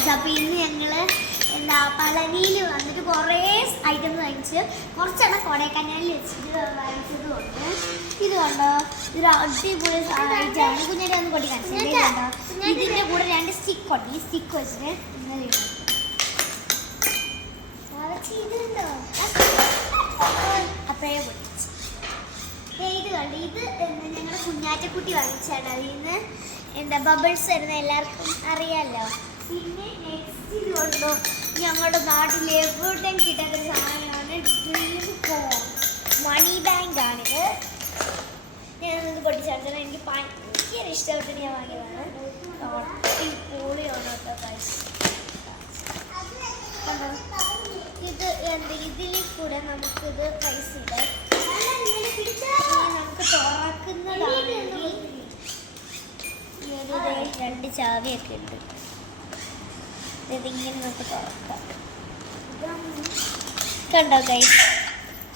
Guys. അപ്പോൾ ഇന്ന് ഞങ്ങൾ എന്താ പളനിയിൽ വന്നിട്ട് കുറേ ഐറ്റംസ് വാങ്ങിച്ച് കുറച്ചെണ്ണം കൊടൈക്കനാലിൽ വെച്ചിട്ട് വാങ്ങിച്ചതുകൊണ്ട് ഇത് കണ്ടോ, ഇതൊരു അടിപൊളി ഐറ്റമാണ്. കുഞ്ഞിനെ ഒന്ന് കൊട്ടി കാണിച്ചത് കണ്ടോ. ഇതിൻ്റെ കൂടെ 2 സ്റ്റിക്ക് ഉണ്ട്. ഈ സ്റ്റിക്ക് വെച്ചിട്ട് ഇന്നലെ ഇതുണ്ടോ അപ്പോഴേ പൊട്ടിച്ച്. ഇത് കണ്ടു. ഇത് ഞങ്ങളുടെ കുഞ്ഞാറ്റക്കുട്ടി വാങ്ങിച്ചാണ്. അതിൽ നിന്ന് എന്താ ബബിൾസ് വരുന്ന എല്ലാവർക്കും അറിയാമല്ലോ. പിന്നെ നെക്സ്റ്റ് ഇത് കൊണ്ടോ, ഞങ്ങളുടെ നാട്ടിൽ എവിടെയും കിട്ടാത്തൊരു സാധനമാണ് ഡ്രീം കോൺ മണി ബാങ്ക് ആണിത്. ഞാനത് പൊട്ടിച്ചെടുത്തത് എനിക്ക് ഭയങ്കര ഇഷ്ടപ്പെട്ടിട്ട് ഞാൻ വാങ്ങിയതാണ്. പൊളിയാണ് കേട്ടോ പൈസ. ഇത് എന്ത് ഇതിൽ കൂടെ നമുക്കിത് പൈസ ഇടാം. നമുക്ക് തുറക്കുന്നതാണെങ്കിൽ ഈ ഒരു 2 ചാവിയൊക്കെ ഉണ്ട്. ഇതിങ്ങനെ നമുക്ക് തുറക്കാം. കണ്ടോ ഗൈസ്.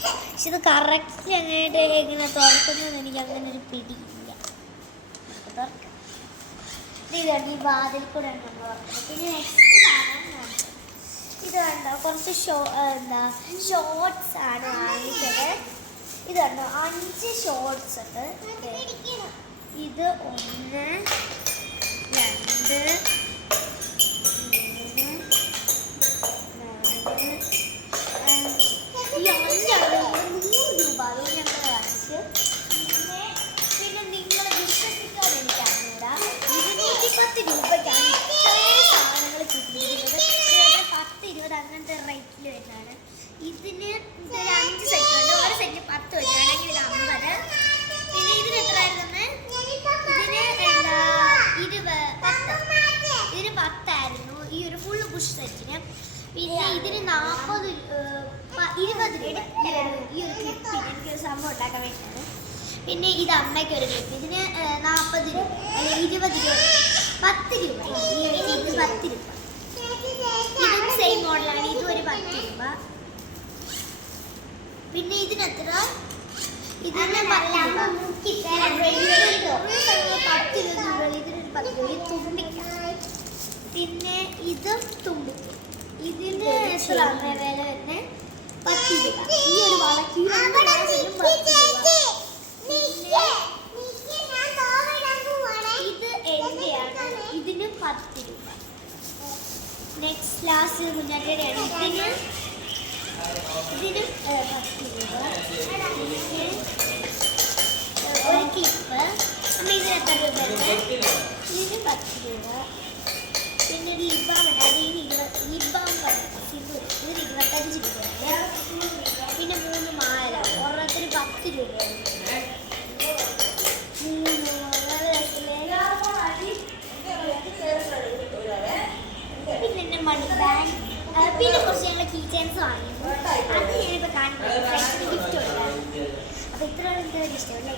പക്ഷെ ഇത് കറക്റ്റ് അങ്ങോട്ട് എങ്ങനെ തുറക്കുന്നതെന്ന് എനിക്ക് അങ്ങനെ ഒരു പിടിയില്ല. തുറക്കാം. ഇത് ഈ വാതിൽ കൂടെ നമ്മൾ തുറക്കുന്നത്. പിന്നെ നെക്സ്റ്റ് സാധനം ഇത് കണ്ടോ, കുറച്ച് ഷോർട്സ് ആണ് വാങ്ങിച്ചത്. ഇത് കണ്ടോ 5 ഷോർട്സ് ഉണ്ട്. ഇത് 1 2 ഈ 5 100 രൂപ. അതുകൊണ്ട് ഞങ്ങൾ വാങ്ങിച്ചു. പിന്നെ നിങ്ങൾ വിശ്വസിക്കാതെ എനിക്ക് അറിഞ്ഞൂടാ, 210 രൂപയ്ക്കാണ് ഇത്രയും സാധനങ്ങൾ കിട്ടിയിരിക്കുന്നത്. 10-20 അങ്ങനത്തെ റേറ്റിൽ വരുന്നതാണ്. ഇതിന് 5 സെറ്റ് ഉണ്ട്. ഒരു സെറ്റ് 10 വെച്ചാണെങ്കിൽ ഇത് 50. പിന്നെ ഇതിന് എത്ര ആയിരുന്നു? ഇതിന് 10 ആയിരുന്നു ഈ ഒരു ഫുള്ള് ബുഷ് സെറ്റിന്. പിന്നെ ഇതിന് 20 രൂപ ഈ ഒരു ക്ലിപ്പിന് എനിക്കൊരു സംഭവം ഉണ്ടാക്കാൻ വേണ്ടിയാണ്. പിന്നെ ഇത് അമ്മയ്ക്കൊരു ക്ലിപ്പ്. ഇതിന് 40 രൂപ അല്ലെങ്കിൽ 20 രൂപ 10 രൂപ. ഈ ഒരു ഇത് 10 രൂപ. ഇതും സെയിം മോഡലാണ്. ഇതും ഒരു 10 രൂപ. പിന്നെ ഇതിനെത്ര? ഇതിന് 10 രൂപ. പിന്നെ ഇതും തുമ്പിക്ക. ഇതിന് എത്ര വില തന്നെ? 10 രൂപ. ഈ ഒരു വളക്ക് 10 രൂപ. ഇത് എന്റെയാണ്. ഇതിന് 10 രൂപ. നെക്സ്റ്റ് ലാസ്റ്റ് മുന്നേറ്റയാണ്. ഇതിന് 10 രൂപ. ഒരു ക്ലിപ്പ്. അമ്മ ഇതിന് എത്ര രൂപ? ഇതിന് 10 രൂപ. പിന്നെ ഒരു ലിബാം ഉണ്ട്. അതിന് ലിബാം ഇതിന് 25 രൂപയാണ്. പിന്നെ 3 മാല. ഓരോരുത്തർ 10 രൂപയാണ്. 3 പിന്നെ എൻ്റെ മണി ബാങ്ക്. പിന്നെ കുറച്ച് ഞങ്ങൾ കീ ചെയിൻസ് വാങ്ങിയിരുന്നു. അത് ഞാനിപ്പോൾ കാണിക്കുന്നത് ഗിഫ്റ്റ് കൊടുക്കാറുണ്ട്. അപ്പോൾ ഇത്രയാണ് എനിക്ക് ഇഷ്ടമുള്ള